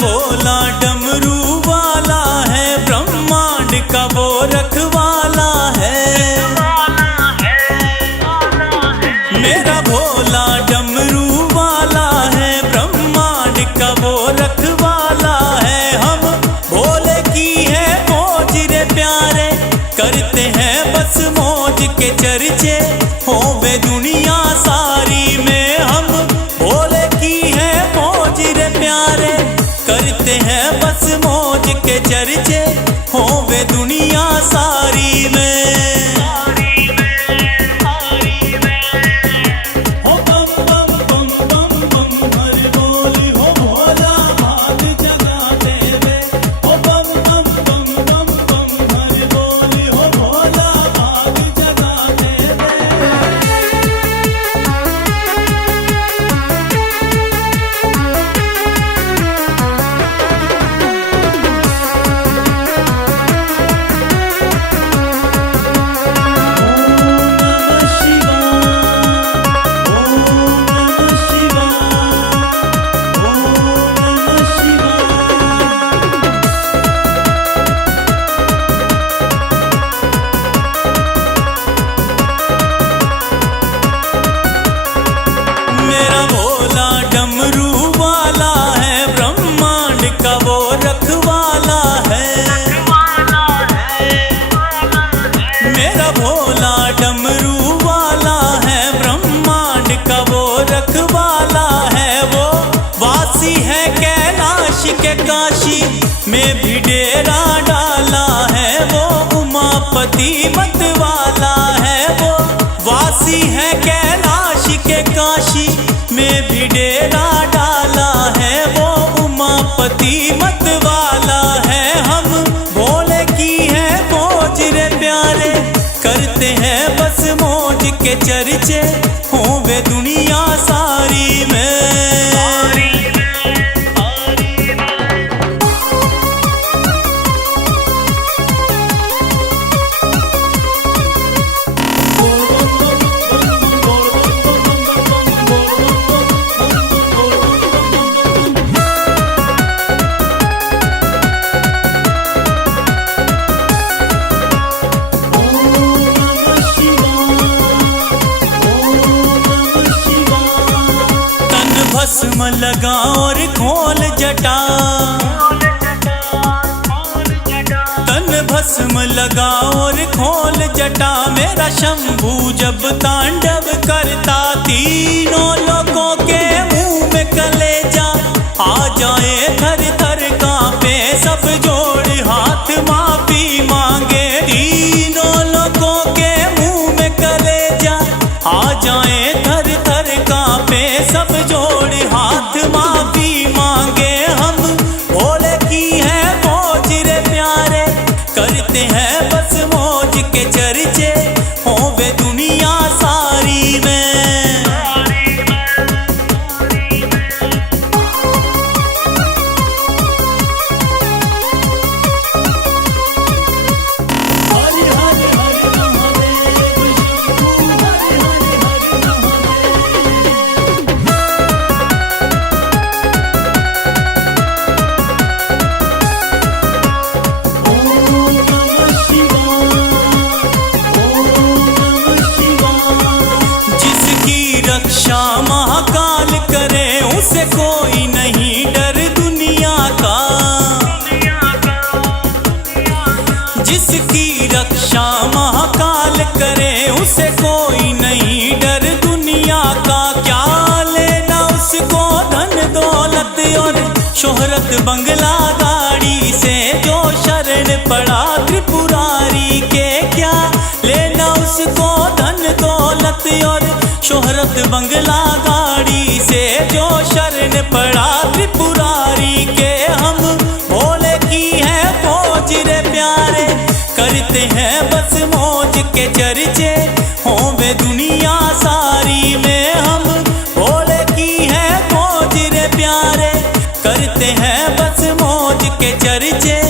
भोला डमरू वाला है, ब्रह्मांड का वो रखवाला है। मेरा भोला डमरू वाला है, ब्रह्मांड का वो रखवाला है। हम भोले की है मौज रे प्यारे, करते हैं बस मौज के चर्चे होवे दुनिया सारी में। हम भोले की है मौज रे प्यारे, करते हैं बस मौज के चर्चे होवे दुनिया सारी में। हो बम बम बम बम बम हर बोली हो भोला भाग जगा देवे। हो बम बम बम बम बम हर बोली हो भोला भाग जगा देवे। मेरा भोला डमरू वाला है, ब्रह्मांड का वो रखवाला है। मेरा भोला डमरू वाला है, ब्रह्मांड का वो रखवाला है। वो वासी है कैलाश के काशी में भी डेरा डाला है। वो उमापति मत वाला है, वो वासी है कैलाश के काशी में भी डेरा डाला है। वो उमापति मत वाला है। हम भोले की है मौज रे प्यारे, करते हैं बस मौज के चर्चे होवे दुनिया सारी में। भस्म लगा और खोल जटा, तन भस्म लगा और खोल जटा। मेरा शंभू जब तांडव करता, तीनों लोगों के मुंह में कलेजा आ जाए। थर थर कांपे सब जोड़ हाथ माफी मांगे। तीनों लोगों के मुंह में कलेजा आ जाए। थर थर कांपे सब जोड़ हाथ माफी मांगे। हम भोले की है मौज रे प्यारे, करते हैं बस मौज के चर्चे होवे दुनिया सारी में। हरि हरि हरि महादेव शंभू, हरि हरि हरि महादेव। जिसकी रक्षा महाकाल करे, उसे कोई नहीं डर दुनिया का। जिसकी रक्षा महाकाल करे, उसे कोई नहीं डर दुनिया का। क्या लेना उसको धन दौलत और शोहरत बंगला गाड़ी से, जो शरण पड़ा त्रिपुरारी के। क्या लेना उसको धन दौलत और शोहरत बंगला गाड़ी से जो शरण पड़ा त्रिपुरारी के, हम भोले की है फौज रे प्यारे, करते हैं बस मौज के चर्चे होवे दुनिया सारी में। हम भोले की है फौज रे प्यारे, करते हैं बस मौज के चर्चे